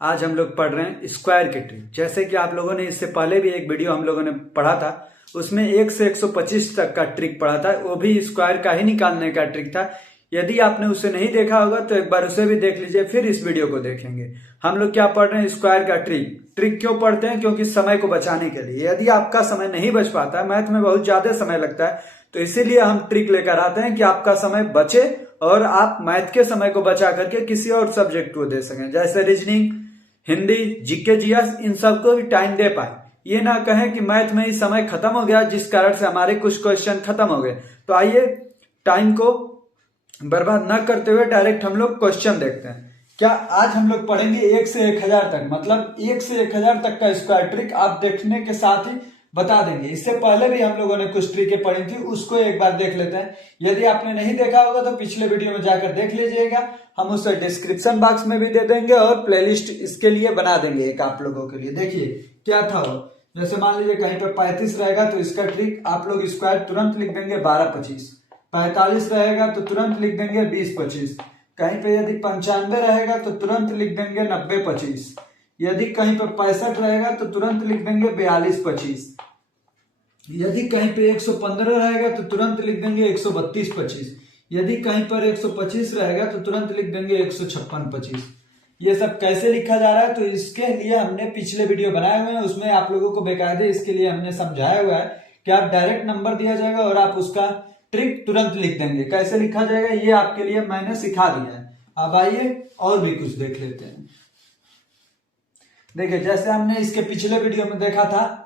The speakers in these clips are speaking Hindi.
आज हम लोग पढ़ रहे हैं स्क्वायर की ट्रिक। जैसे कि आप लोगों ने इससे पहले भी एक वीडियो हम लोगों ने पढ़ा था, उसमें 1 से 125 तक का ट्रिक पढ़ा था, वो भी स्क्वायर का ही निकालने का ट्रिक था। यदि आपने उसे नहीं देखा होगा तो एक बार उसे भी देख लीजिए, फिर इस वीडियो को देखेंगे। हम लोग क्या पढ़ रहे हैं? स्क्वायर का ट्रिक। ट्रिक क्यों पढ़ते हैं? क्योंकि समय को बचाने के लिए। यदि आपका समय नहीं बच पाता है, मैथ में बहुत ज्यादा समय लगता है, तो इसीलिए हम ट्रिक लेकर आते हैं कि आपका समय बचे और आप मैथ के समय को बचा करके किसी और सब्जेक्ट को दे सकें, जैसे रीजनिंग, हिंदी, जीके, जीएस, इन सबको भी टाइम दे पाए। ये ना कहें कि मैथ में ही समय खत्म हो गया जिस कारण से हमारे कुछ क्वेश्चन खत्म हो गए। तो आइए टाइम को बर्बाद ना करते हुए डायरेक्ट हम लोग क्वेश्चन देखते हैं। क्या आज हम लोग पढ़ेंगे 1 से 1000 तक, मतलब 1 से 1000 तक का स्क्वायर ट्रिक आप देखने के साथ ही बता देंगे। इससे पहले भी हम लोगों ने कुछ ट्रिकें पढ़ी थी, उसको एक बार देख लेते हैं। यदि आपने नहीं देखा होगा तो पिछले वीडियो में जाकर देख लीजिएगा, हम उसे डिस्क्रिप्शन बॉक्स में भी दे देंगे और प्लेलिस्ट इसके लिए बना देंगे एक आप लोगों के लिए। देखिए क्या था वो, जैसे मान लीजिए कहीं पर 35 रहेगा तो इसका ट्रिक आप लोग स्क्वायर तुरंत लिख देंगे 12-25। 45 रहेगा तो तुरंत लिख देंगे 20-25। कहीं पे यदि 95 रहेगा तो तुरंत लिख देंगे 90-25। यदि कहीं पर 65 रहेगा तो तुरंत लिख देंगे 42-25। यदि कहीं पे 115 रहेगा तो तुरंत लिख देंगे 132-25। यदि कहीं पर 125 रहेगा तो तुरंत लिख देंगे 156-25। ये सब कैसे लिखा जा रहा है तो इसके लिए हमने पिछले वीडियो बनाए हुए हैं, उसमें आप लोगों को बेकायदे इसके लिए हमने समझाया हुआ है कि आप डायरेक्ट नंबर दिया जाएगा और आप उसका ट्रिक तुरंत लिख देंगे। कैसे लिखा जाएगा ये आपके लिए मैंने सिखा दिया है। अब आइए और भी कुछ देख लेते हैं। देखिए जैसे हमने इसके पिछले वीडियो में देखा था,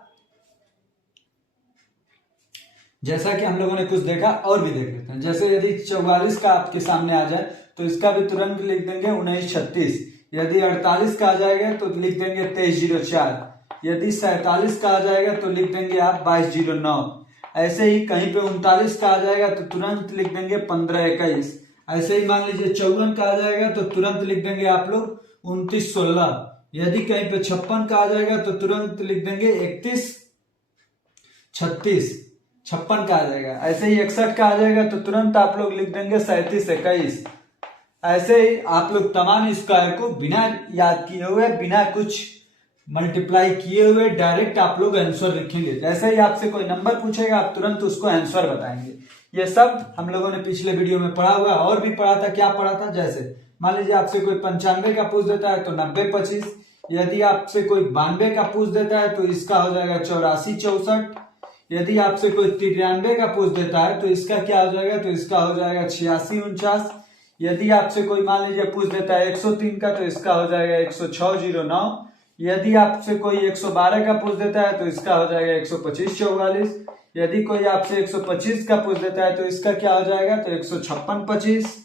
जैसा कि हम लोगों ने कुछ देखा और भी देख लेते हैं। जैसे यदि 44 का आपके सामने आ जाए तो इसका भी तुरंत लिख देंगे 1936। यदि 48 का आ जाएगा तो लिख देंगे 2304। यदि 47 का आ जाएगा तो लिख देंगे आप 2209। ऐसे ही कहीं पे 39 का आ जाएगा तो तुरंत लिख देंगे 1521। ऐसे ही मान लीजिए 54 का आ जाएगा तो तुरंत लिख देंगे आप लोग 2916। यदि कहीं पे 56 का आ जाएगा तो तुरंत लिख देंगे 3136। 56 का आ जाएगा। ऐसे ही 61 का आ जाएगा तो तुरंत आप लोग लिख देंगे 3721। ऐसे ही आप लोग तमाम स्क्वायर को बिना याद किए हुए, बिना कुछ मल्टीप्लाई किए हुए डायरेक्ट आप लोग आंसर लिखेंगे। जैसे ही आपसे कोई नंबर पूछेगा आप तुरंत उसको आंसर बताएंगे। ये सब हम लोगों ने पिछले वीडियो में पढ़ा हुआ, और भी पढ़ा था। क्या पढ़ा था? जैसे मान लीजिए आपसे कोई 95 का पूछ देता है तो 90-25। यदि आपसे कोई 92 का पूछ देता है तो इसका हो जाएगा 84-64। यदि आपसे कोई 93 का पूछ देता है तो इसका क्या हो जाएगा? तो इसका हो जाएगा 86-49। यदि आपसे कोई मान लीजिए पूछ देता है 103 का तो इसका हो जाएगा 106-09। यदि आपसे कोई 112 का पूछ देता है तो इसका हो जाएगा 125-44। यदि कोई आपसे 125 का पूछ देता है तो इसका क्या हो जाएगा? तो 156-25।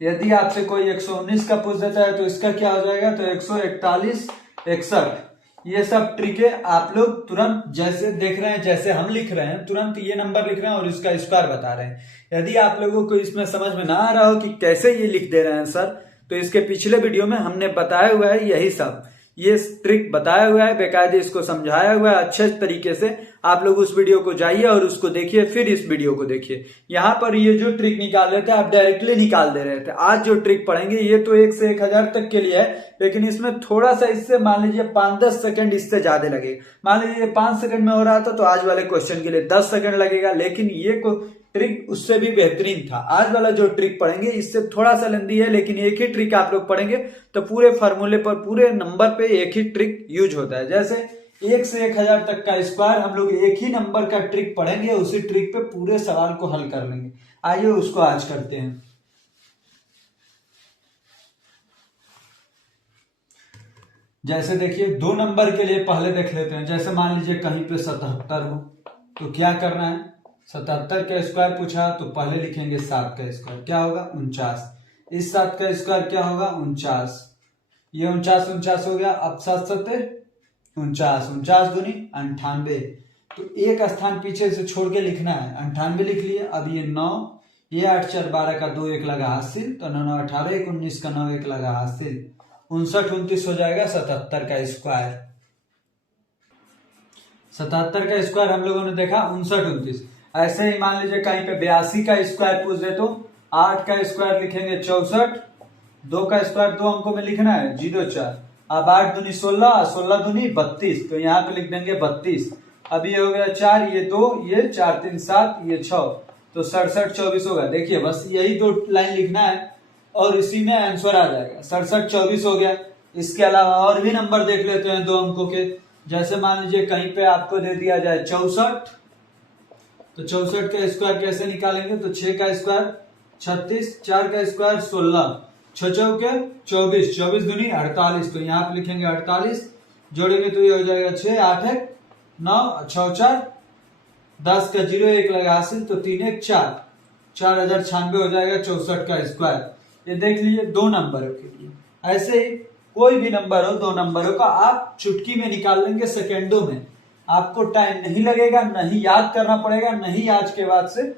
यदि आपसे कोई 119 का पूछ देता है तो इसका क्या हो जाएगा? तो 141-61। ये सब ट्रिकें आप लोग तुरंत जैसे देख रहे हैं, जैसे हम लिख रहे हैं, तुरंत ये नंबर लिख रहे हैं और इसका स्क्वायर बता रहे हैं। यदि आप लोगों को इसमें समझ में ना आ रहा हो कि कैसे ये लिख दे रहे हैं सर, तो इसके पिछले वीडियो में हमने बताया हुआ है यही सब। ये ट्रिक बताया हुआ है, बेकायदे इसको समझाया हुआ है अच्छे तरीके से। आप लोग उस वीडियो को जाइए और उसको देखिए, फिर इस वीडियो को देखिए। यहाँ पर ये जो ट्रिक निकाल रहे थे आप डायरेक्टली निकाल दे रहे थे। आज जो ट्रिक पढ़ेंगे ये तो 1 से 1000 तक के लिए है, लेकिन इसमें थोड़ा सा इससे मान लीजिए 5-10 सेकंड इससे ज्यादा लगेगा। मान लीजिए 5 सेकंड में हो रहा था तो आज वाले क्वेश्चन के लिए 10 सेकंड लगेगा, लेकिन ये ट्रिक उससे भी बेहतरीन था। आज वाला जो ट्रिक पढ़ेंगे इससे थोड़ा सा लेंदी है, लेकिन एक ही ट्रिक आप लोग पढ़ेंगे तो पूरे फार्मूले पर, पूरे नंबर पे एक ही ट्रिक यूज होता है। जैसे 1 से 1000 तक का स्क्वायर हम लोग एक ही नंबर का ट्रिक पढ़ेंगे, उसी ट्रिक पे पूरे सवाल को हल कर लेंगे। आइए उसको आज करते हैं। जैसे देखिए 2 नंबर के लिए पहले देख लेते हैं। जैसे मान लीजिए कहीं पे 77 हो तो क्या करना है? 77 का स्क्वायर पूछा तो पहले लिखेंगे 7 का स्क्वायर, क्या होगा? 49। इस 7 का स्क्वायर क्या होगा? 49। ये 49 हो गया। अब 7-7 49, 49 दूनी 98। तो एक स्थान पीछे से छोड़ के लिखना है, 98 लिख लिए। अब ये 9, ये 8-4-12 का 2 1 लगा हासिल, तो 9 18 1 19 का 9 1 लगा हासिल। 59-29 हो जाएगा 77 का स्क्वायर। 77 का स्क्वायर हम लोगों ने देखा 59-29। ऐसे ही मान लीजिए कहीं पे 82 का स्क्वायर पूछ दे तो 8 का स्क्वायर लिखेंगे 64, 2 का स्क्वायर 2 अंकों में लिखना है 0,4। अब 8 दूनी 16, 16 दूनी 32, तो यहाँ पे लिख देंगे 32। अब ये हो गया 4, ये 2, ये 4 3 7, ये 6, तो 67 24 होगा। देखिए बस यही 2 लाइन लिखना है और इसी में आंसर आ जाएगा। 67 24 हो गया। इसके अलावा और भी नंबर देख लेते हैं 2 अंकों के। जैसे मान लीजिए कहीं पे आपको दे दिया जाए 64, तो 64 का स्क्वायर कैसे निकालेंगे? तो 6 का स्क्वायर 36, 4 का स्क्वायर 16, 6 चौके 24, 24 दूनी 48, तो यहाँ पे लिखेंगे 48, जोड़ेंगे तो ये हो जाएगा 6 8 1 9 6 4, 10 का 0 1 लगा हासिल, तो 3 1 4, 4096 हो जाएगा 64 का स्क्वायर। ये देख लीजिए 2 नंबरों के लिए। ऐसे ही कोई भी नंबर हो 2 नंबरों का आप चुटकी में निकाल लेंगे, सेकेंडों में। आपको टाइम नहीं लगेगा, नहीं याद करना पड़ेगा, नहीं आज के बाद से।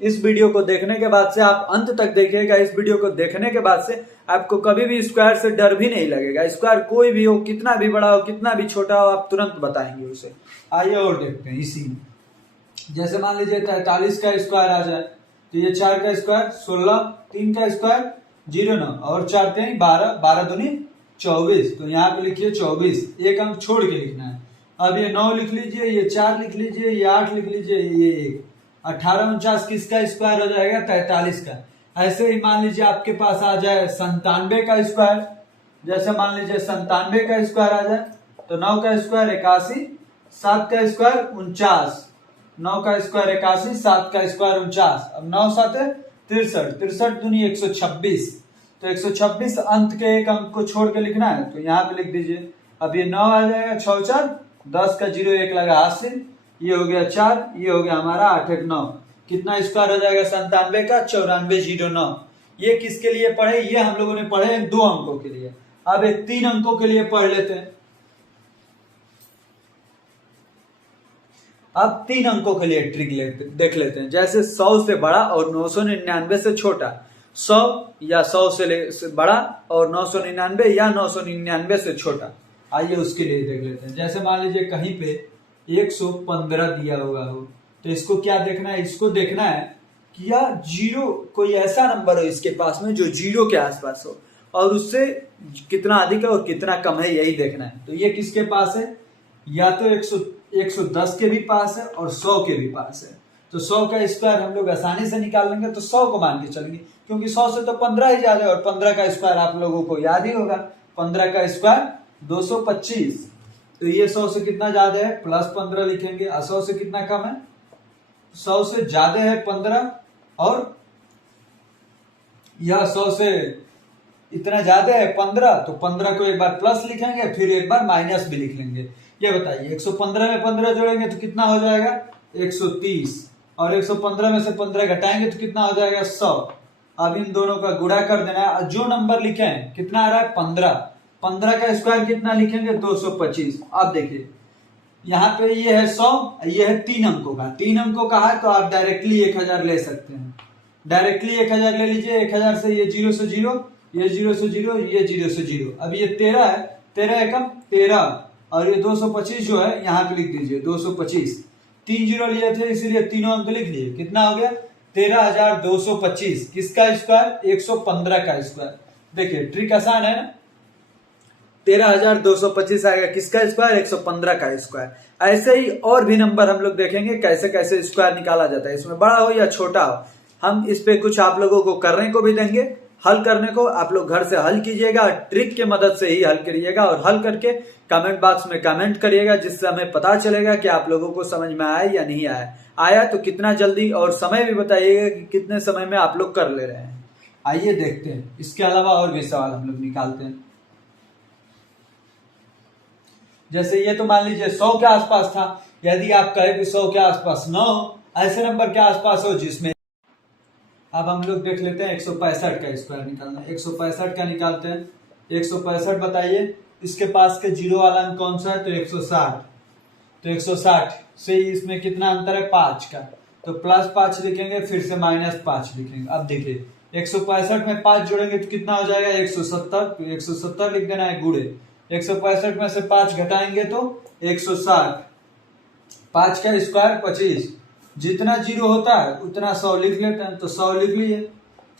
इस वीडियो को देखने के बाद से आप अंत तक देखिएगा। इस वीडियो को देखने के बाद से आपको कभी भी स्क्वायर से डर भी नहीं लगेगा। स्क्वायर कोई भी हो, कितना भी बड़ा हो, कितना भी छोटा हो, आप तुरंत बताएंगे उसे। आइए और देखते हैं इसी में। जैसे मान लीजिए 43 का स्क्वायर आ जाए, तो ये 4 का स्क्वायर 16, 3 का स्क्वायर 0 9 और 4 3 12, 12 दूनी 24, तो यहाँ पे लिखिए 24, एक अंक छोड़ के लिखना है। अब ये 9 लिख लीजिए, ये 4 लिख लीजिए, ये 8 लिख लीजिए, ये 1, 18 49 किसका स्क्वायर हो जाएगा? 43 का। ऐसे ही मान लीजिए आपके पास आ जाए 97 का स्क्वायर। जैसे मान लीजिए 97 का स्क्वायर आ जाए, तो 9 का स्क्वायर 81, 7 का स्क्वायर 49, 9 का स्क्वायर 81, 7 का स्क्वायर 49, अब 9 7 63, 63 दूनी 126, तो 126 अंत के एक अंक को छोड़ के लिखना है, तो यहाँ पे लिख दीजिए। अब ये 9 आ जाएगा 6 4, 10 का 0 1 लगा हासिल, ये हो गया 4, ये हो गया हमारा 8 1 9। कितना स्क्वायर हो जाएगा 97 का? 9409। ये किसके लिए पढ़े? ये हम लोगों ने पढ़े 2 अंकों के लिए। अब एक 3 अंकों के लिए पढ़ लेते हैं। अब 3 अंकों के लिए ट्रिक देख लेते हैं। जैसे 100 से बड़ा और 999 से छोटा, 100 या 100 से बड़ा और 999 या 999 से छोटा। आइए उसके लिए देख लेते हैं। जैसे मान लीजिए कहीं पे 115 दिया हुआ हो, तो इसको क्या देखना है? इसको देखना है कि या 0 कोई ऐसा नंबर हो इसके पास में जो 0 के आसपास हो और उससे कितना अधिक है और कितना कम है, यही देखना है। तो ये किसके पास है? या तो 110 के भी पास है और 100 के भी पास है। तो 100 का स्क्वायर हम लोग आसानी से निकाल लेंगे, तो 100 को मान के चलेंगे, क्योंकि 100 से तो 15 ही ज्यादा है और 15 का स्क्वायर आप लोगों को याद ही होगा। 15 का स्क्वायर 225, तो ये 100 से कितना ज्यादा है? प्लस 15 लिखेंगे। 100 से कितना कम है? 100 से ज्यादा है 15, और यह 100 से इतना ज्यादा है 15, तो 15 को एक बार प्लस लिखेंगे, फिर एक बार माइनस भी लिख लेंगे। ये बताइए 115 में 15 जोड़ेंगे तो कितना हो जाएगा? 130, और 115 में से 15 घटाएंगे तो कितना हो जाएगा? 100। अब इन दोनों का गुणा कर देना है। जो नंबर लिखे हैं कितना आ रहा है? 15। 15 का स्क्वायर कितना लिखेंगे? 225। अब देखिए यहाँ पे ये है 100, ये है 3 अंकों का। 3 अंकों का है तो आप डायरेक्टली 1000 ले सकते हैं। डायरेक्टली 1000 ले लीजिए। 1000 से ये 0 से 0, ये 0 से 0, ये 0 से 0। अब ये 13 है, 13 एकम 13, और ये 225 जो है यहाँ पे लिख दीजिए 225। 3 0 लिए थे इसीलिए तीनों अंक लिख लिए। कितना हो गया? 13225। किसका स्क्वायर? 115 का स्क्वायर। देखिए ट्रिक आसान है ना। 13225 आएगा किसका स्क्वायर? 115 का स्क्वायर। ऐसे ही और भी नंबर हम लोग देखेंगे कैसे कैसे स्क्वायर निकाला जाता है, इसमें बड़ा हो या छोटा हो। हम इस पे कुछ आप लोगों को करने को भी देंगे, हल करने को। आप लोग घर से हल कीजिएगा, ट्रिक के मदद से ही हल करिएगा, और हल करके कमेंट बॉक्स में कमेंट करिएगा, जिससे हमें पता चलेगा कि आप लोगों को समझ में आया या नहीं आया। आया तो कितना जल्दी, और समय भी बताइएगा कि कितने समय में आप लोग कर ले रहे हैं। आइए देखते हैं इसके अलावा और भी सवाल हम लोग निकालते हैं। जैसे ये तो मान लीजिए 100 के आसपास था। यदि आप कहे कि 100 के आसपास न हो, ऐसे नंबर के आसपास हो जिसमें, अब हम लोग देख लेते हैं 165 का स्क्वायर निकालना है। 165 का निकालते हैं। 165 बताइए इसके पास के 0 वाला अंक कौन सा है? तो 160। तो 160 से इसमें कितना अंतर है? 5 का। तो +5 लिखेंगे, फिर से -5 लिखेंगे। अब देखिए 165 में 5 जोड़ेंगे तो कितना हो जाएगा? 170। तो 170 लिख देना है गुणे। 165 में से 5 घटाएंगे तो 160। 5 का स्क्वायर 25। जितना 0 होता है उतना 100 लिख लेते हैं, तो 100 लिख लिए।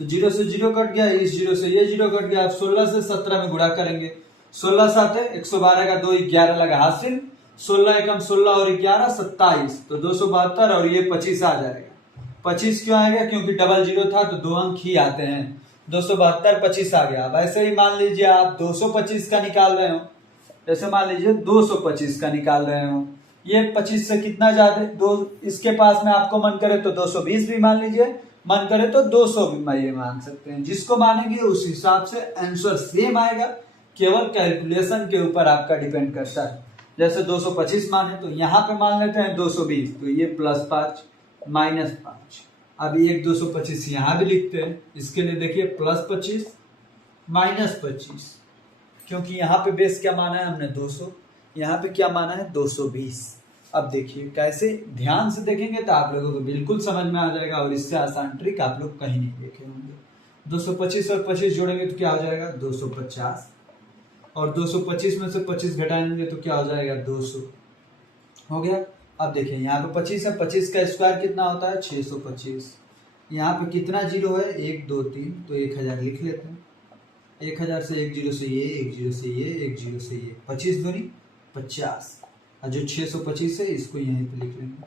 तो 0 से 0 कट गया, इस 0 से ये 0 कट गया। अब 16 से 17 में गुणा करेंगे, 16 7 112 का 2 11 लगा हासिल, 16 एकम 16 और 11 27, तो 272 और ये 25 आ जाएगा। 25 क्यों आएगा? क्योंकि डबल जीरो था तो 2 अंक ही आते हैं। 272 25 आ गया। अब ऐसे ही मान लीजिए आप 225 का निकाल रहे हो, जैसे मान लीजिए 225 का निकाल रहे हो, ये 25 से कितना ज्यादा दो, इसके पास में आपको मन करे तो 220 भी मान लीजिए, मन करे तो 200 भी ये मान सकते हैं। जिसको मानेंगे उस हिसाब से आंसर सेम आएगा, केवल कैलकुलेशन के ऊपर आपका डिपेंड करता है। जैसे 225 माने तो यहाँ पे मान लेते हैं 220, तो ये +5 -5। अब एक 225 यहाँ भी लिखते हैं, इसके लिए देखिए +25 -25, क्योंकि यहाँ पे बेस क्या माना है हमने 200, यहाँ पे क्या माना है 220। अब देखिए कैसे ध्यान से देखेंगे तो आप लोगों को बिल्कुल समझ में आ जाएगा, और इससे आसान ट्रिक आप लोग कहीं नहीं देखे होंगे। 225 और 25 जोड़ेंगे तो क्या हो जाएगा 250, और 225 में से 25 घटाएंगे तो क्या हो जाएगा 200 हो गया। अब देखिए यहाँ पे 25 है, 25 का स्क्वायर कितना होता है 625। यहाँ पे कितना जीरो है 1 2 3, तो 1000 लिख लेते हैं। 1000 से 1 जीरो से ये, 1 जीरो से ये, 1 जीरो से ये, 25 दूनी 50, और जो 625 है इसको यहीं पे लिख लेंगे।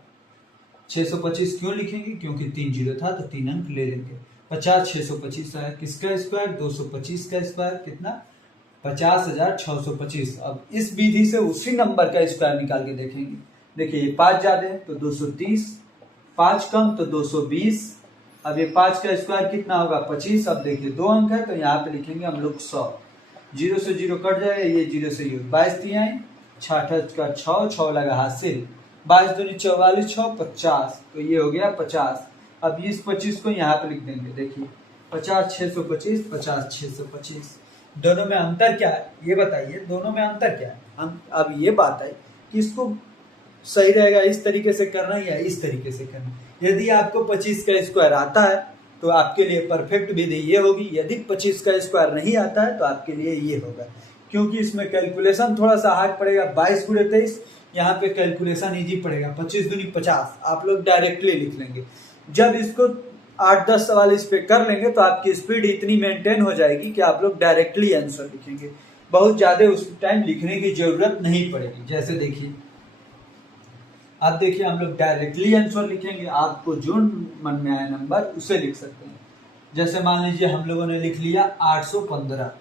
625 क्यों लिखेंगे? क्योंकि 3 जीरो था तो 3 अंक ले लेंगे। 50 625 आया, किसका स्क्वायर 225 का स्क्वायर कितना 50,625। अब इस विधि से उसी नंबर का स्क्वायर निकाल के देखेंगे। देखिए ये 5 ज्यादा है तो 230, 5 कम तो 220। अब ये 5 का स्क्वायर कितना होगा 25। अब देखिए 2 अंक है तो यहाँ पे लिखेंगे हम लोग 100, 0 से 0 कट जाएगा, ये 0 से ये 22 दिया है, 66 का 6 लगा हासिल, 22 दूनी 44, 6 50, तो ये हो गया 50। अब इस 25 को यहाँ पे लिख देंगे। देखिए 50 625, 50 625, दोनों में अंतर क्या है ये बताइए, दोनों में अंतर क्या है? अब ये बात है कि इसको सही रहेगा इस तरीके से करना या इस तरीके से करना। यदि आपको 25 का स्क्वायर आता है तो आपके लिए परफेक्ट विधि ये होगी, यदि 25 का स्क्वायर नहीं आता है तो आपके लिए ये होगा, क्योंकि इसमें कैलकुलेशन थोड़ा सा हार्ड पड़ेगा। 22 गुणे 23, यहाँ पे कैलकुलेशन इजी पड़ेगा। 25 दूनी 50 आप लोग डायरेक्टली लिख लेंगे। जब इसको 8-10 सवाल इस पे कर लेंगे तो आपकी स्पीड इतनी मेंटेन हो जाएगी कि आप लोग डायरेक्टली आंसर लिखेंगे, बहुत ज्यादा उस टाइम लिखने की जरूरत नहीं पड़ेगी। जैसे देखिए आप देखिए हम लोग डायरेक्टली आंसर लिखेंगे, आपको जो मन में आए नंबर उसे लिख सकते हैं। जैसे मान लीजिए हम लोगों ने लिख लिया 815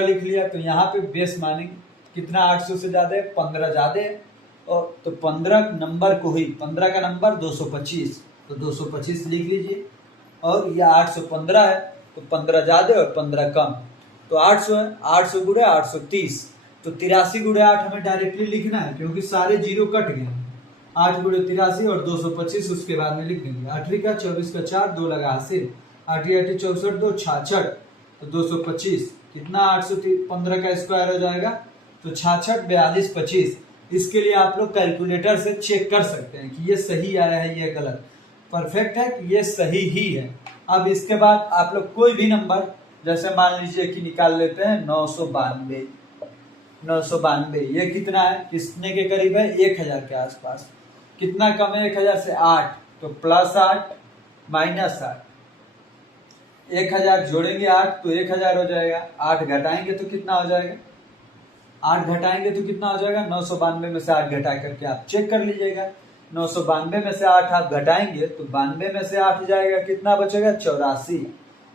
लिख लिया, तो यहाँ पे बेस मानेंगे कितना 800 से ज्यादा है 15 ज्यादा है, और तो 15 नंबर को ही 15 का नंबर 225, तो 225 लिख लीजिए। और ये 815 है तो 15 ज्यादा और 15 कम, तो 800 है, 800 गुणे 830, तो 83 गुणे 8 हमें डायरेक्टली लिखना है क्योंकि सारे जीरो कट गए। 8 गुणे 83 और 225 उसके बाद में लिख देंगे। 8 का 24 का 4, 2 लगा हासिल, 8 64 2 66, तो 225 कितना 815 का स्क्वायर हो जाएगा तो 66 42 25। इसके लिए आप लोग कैलकुलेटर से चेक कर सकते हैं कि ये सही आया है ये गलत, परफेक्ट है कि ये सही ही है। अब इसके बाद आप लोग कोई भी नंबर, जैसे मान लीजिए कि निकाल लेते हैं 992, 992 ये कितना है, कितने के करीब है 1000 के आसपास। कितना कम है 1000 से 8, तो +8 -8, 1000 जोड़ेंगे 8 तो 1000 हो जाएगा, 8 घटाएंगे तो कितना हो जाएगा, 8 घटाएंगे तो कितना हो जाएगा 992 में से 8 घटा करके आप चेक कर लीजिएगा। 992 में से 8 आप घटाएंगे तो 92 में से 8 जाएगा, कितना बचेगा 84,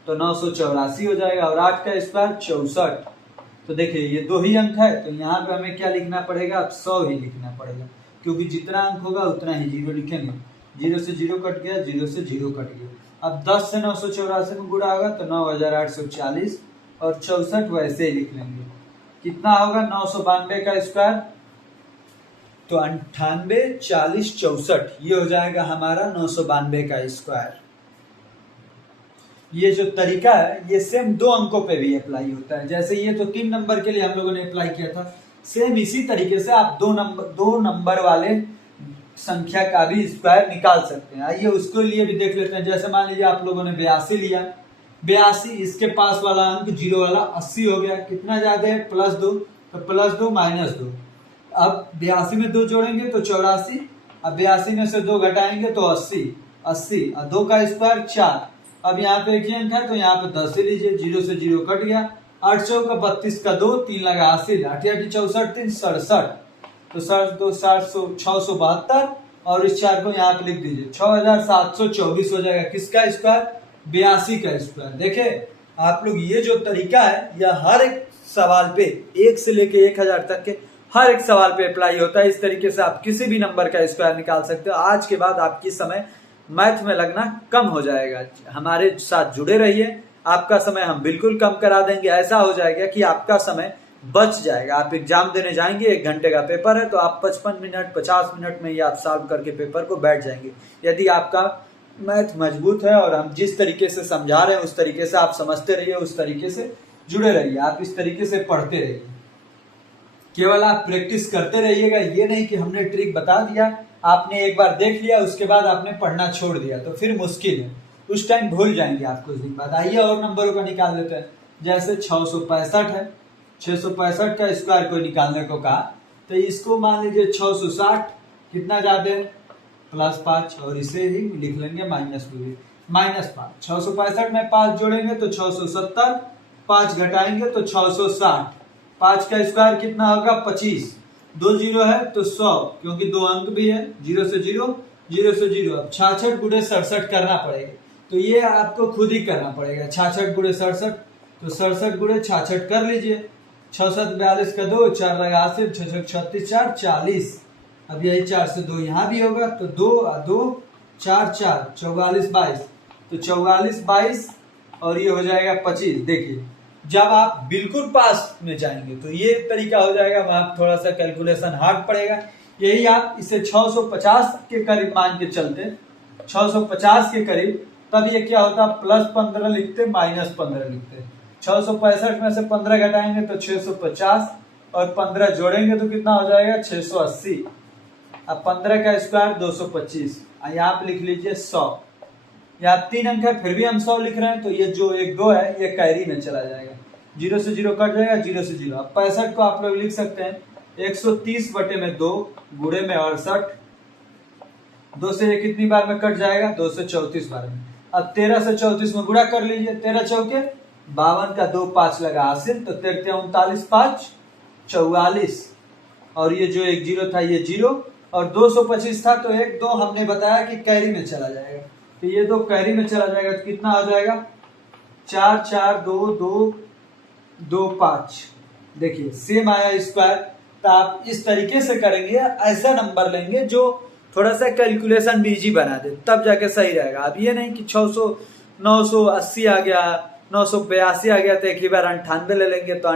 तो 984 हो जाएगा। और 8 का स्क्वायर 64, तो देखिए ये 2 ही अंक है तो यहाँ पे हमें क्या लिखना पड़ेगा, अब 100 ही लिखना पड़ेगा, क्योंकि जितना अंक होगा उतना ही जीरो लिखेंगे। 0 से 0 कट गया, 0 से 0 कट गया। अब 10 से 984 में गुणा होगा तो 9840, और 64 वैसे ही लिख लेंगे। कितना होगा 992 का स्क्वायर, तो 98 40 64, ये हो जाएगा हमारा 992 का स्क्वायर। ये जो तरीका है ये सेम 2 अंकों पे भी अप्लाई होता है। जैसे ये तो 3 नंबर के लिए हम लोगों ने अप्लाई किया था, सेम इसी तरीके से आप 2 नंबर वाले संख्या का भी स्क्वायर निकाल सकते हैं। आइए उसके लिए भी देख लेते हैं। जैसे मान लीजिए आप लोगों ने 82 लिया, 82 इसके पास वाला अंक जीरो वाला 80 हो गया, कितना ज्यादा है +2, तो +2 -2। अब 82 में 2 जोड़ेंगे तो 84, अब 82 में से 2 घटाएंगे तो 80, 80 और 2 का स्क्वायर 4, अब यहाँ पे एक ही अंक है तो यहाँ पे 10 से लीजिए, 0 से 0 कट गया, 8 चौक का 32 का 2, 3 लगा 80, 8 64 3 67, तो 672 और इस 4 को यहाँ पे लिख दीजिए, 6724 हो जाएगा। किसका स्क्वायर? 82 का स्क्वायर। देखे आप लोग, ये जो तरीका है यह हर एक सवाल पे 1 से लेके 1000 तक के हर एक सवाल पे अप्लाई होता है। इस तरीके से आप किसी भी नंबर का स्क्वायर निकाल सकते हो। आज के बाद आपकी समय मैथ में लगना कम हो जाएगा। हमारे साथ जुड़े रहिए, आपका समय हम बिल्कुल कम करा देंगे। ऐसा हो जाएगा कि आपका समय बच जाएगा। आप एग्जाम देने जाएंगे, 1 घंटे का पेपर है, तो आप 55 मिनट 50 मिनट में ही आप सॉल्व करके पेपर को बैठ जाएंगे। यदि आपका मैथ मजबूत है और हम जिस तरीके से समझा रहे हैं उस तरीके से आप समझते रहिए, उस तरीके से जुड़े रहिए, आप इस तरीके से पढ़ते रहिए। केवल आप प्रैक्टिस करते रहिएगा। ये नहीं कि हमने ट्रिक बता दिया, आपने एक बार देख लिया, उसके बाद आपने पढ़ना छोड़ दिया तो फिर मुश्किल है, उस टाइम भूल जाएंगे आप कुछ दिन बाद। आइए और नंबरों का निकाल लेते हैं। जैसे 665 है, 665 का स्क्वायर कोई निकालने को कहा तो इसको मान लीजिए 660 कितना ज्यादा है +5, और इसे ही लिख लेंगे -5। 665 में 5 जोड़ेंगे तो 670, 5 घटाएंगे तो 660, 5 का स्क्वायर कितना होगा 25, 2 जीरो है तो 100, क्योंकि 2 अंक भी है, 0 से 0, 0 से 0। अब 66 गुणे 67 करना पड़ेगा, तो ये आपको खुद ही करना पड़ेगा। 66 गुणे 67, तो 67 गुणे 66 कर लीजिए। 6 7 42 का 2, 4 लगा 80, 6 6 36 4 40। अब यही 4 से 2 यहाँ भी होगा, तो 2 2 4 4 44 22, तो 44 22 और ये हो जाएगा 25। देखिए जब आप बिल्कुल पास में जाएंगे तो ये तरीका हो जाएगा, वहां थोड़ा सा कैलकुलेशन हार्ड पड़ेगा। यही आप इसे 650 के करीब मान के चलते, 650 के करीब, तब ये क्या होता +15 लिखते -15 लिखते। 665 में से 15 घटाएंगे तो 650 और 15 जोड़ेंगे तो कितना हो जाएगा 680। अब 15 का स्क्वायर 225, यहाँ पे लिख लीजिए 100। यहाँ 3 अंक है फिर भी हम 100 लिख रहे हैं, तो ये जो 1 2 है ये कैरी में चला जाएगा, 0 से 0 कट जाएगा, 0 से 0। अब 65 को आप लोग लिख सकते हैं 130/2 गुणे में 68, 2 से ये कितनी बार में कट जाएगा 2 से 34 बार में। अब 13 से 34 में गुणा कर लीजिए, 13 चौके 52 का 2 5 लगा 80, तो 13 39 5 44, और ये जो 1 0 था ये 0 और 225 था, तो 1 2 हमने बताया कि कैरी में चला जाएगा, तो ये 2 कैरी में चला जाएगा तो कितना हो जाएगा 4 4 2 2 2 5। देखिए सेम आया स्क्वायर। तो आप इस तरीके से करेंगे, ऐसा नंबर लेंगे जो थोड़ा सा कैलकुलेशन भी इजी बना दे, तब जाके सही रहेगा। अब ये नहीं कि 600 980 आ गया, 982 आ गया तो एक ही बार 98 ले लेंगे, तो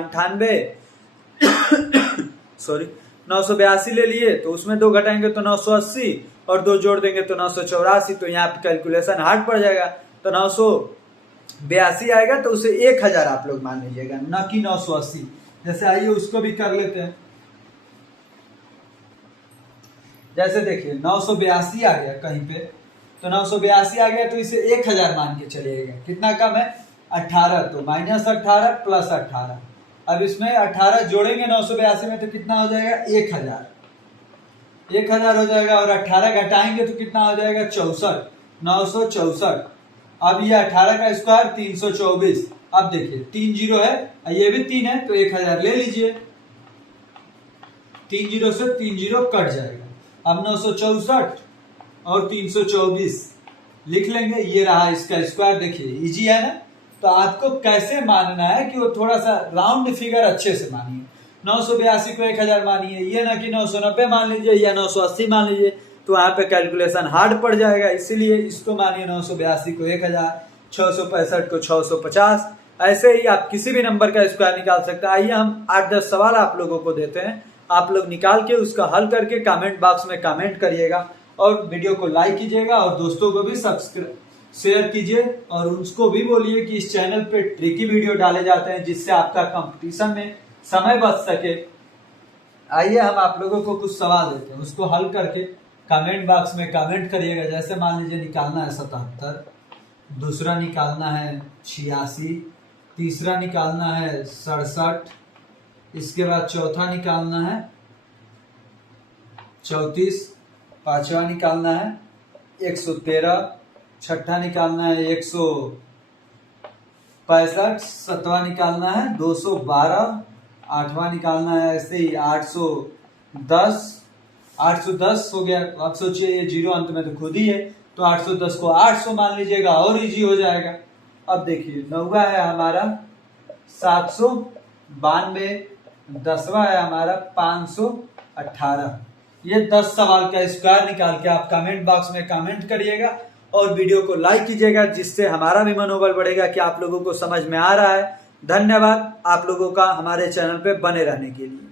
982 ले लिए तो उसमें 2 घटाएंगे तो 980 और 2 जोड़ देंगे तो 984, तो यहाँ पे कैलकुलेशन हार्ड पड़ जाएगा। तो 982 आएगा तो उसे 1000 आप लोग मान लीजिएगा, न कि 980। जैसे आइए उसको भी कर लेते हैं। जैसे देखिए 982 आ गया कहीं पे, तो 982 आ गया तो इसे 1000 मान के चलिएगा। कितना कम है 18, तो -18 + 18। अब इसमें 18 जोड़ेंगे 982 में तो कितना हो जाएगा 1000, 1000 हो जाएगा, और 18 घटाएंगे तो कितना हो जाएगा 64, 964। अब ये 18 का स्क्वायर 324। अब देखिए 3 0 है, ये भी 3 है, तो 1000 ले लीजिए, 3 0 से 3 0 कट जाएगा। अब 964 और 324 लिख लेंगे, ये रहा इसका स्क्वायर। देखिए इजी है ना। तो आपको कैसे मानना है कि वो थोड़ा सा राउंड फिगर अच्छे से मानिए। 982 को 1000 मानिए, ये ना कि 990 मान लीजिए या 980 मान लीजिए, तो वहां पे कैलकुलेशन हार्ड पड़ जाएगा। इसीलिए इसको मानिए 982 को 1000, 665 को 650। ऐसे ही आप किसी भी नंबर का स्क्वायर निकाल सकते हैं। आइए हम 8-10 सवाल आप लोगों को देते हैं, आप लोग निकाल के उसका हल करके कमेंट बॉक्स में कमेंट करिएगा, और वीडियो को लाइक कीजिएगा और दोस्तों को भी सब्सक्राइब शेयर कीजिए, और उसको भी बोलिए कि इस चैनल पे ट्रिकी वीडियो डाले जाते हैं जिससे आपका कंपटीशन में समय बच सके। आइए हम आप लोगों को कुछ सवाल देते हैं, उसको हल करके कमेंट बॉक्स में कमेंट करिएगा। जैसे मान लीजिए निकालना है 77, दूसरा निकालना है 86, तीसरा निकालना है 67, इसके बाद चौथा निकालना है 34, पांचवा निकालना है 113, छठा निकालना है 165, सातवां निकालना है 212, आठवां निकालना है ऐसे ही 810, 810 हो गया। अब सोचिए ये जीरो अंत में तो खुद ही है, तो 810 को 800 मान लीजिएगा और इजी हो जाएगा। अब देखिए नौवा है हमारा 792, 10वां है हमारा 518। ये 10 सवाल का स्क्वायर निकाल के आप कमेंट बॉक्स में कमेंट करिएगा और वीडियो को लाइक कीजिएगा, जिससे हमारा भी मनोबल बढ़ेगा कि आप लोगों को समझ में आ रहा है। धन्यवाद आप लोगों का हमारे चैनल पे बने रहने के लिए।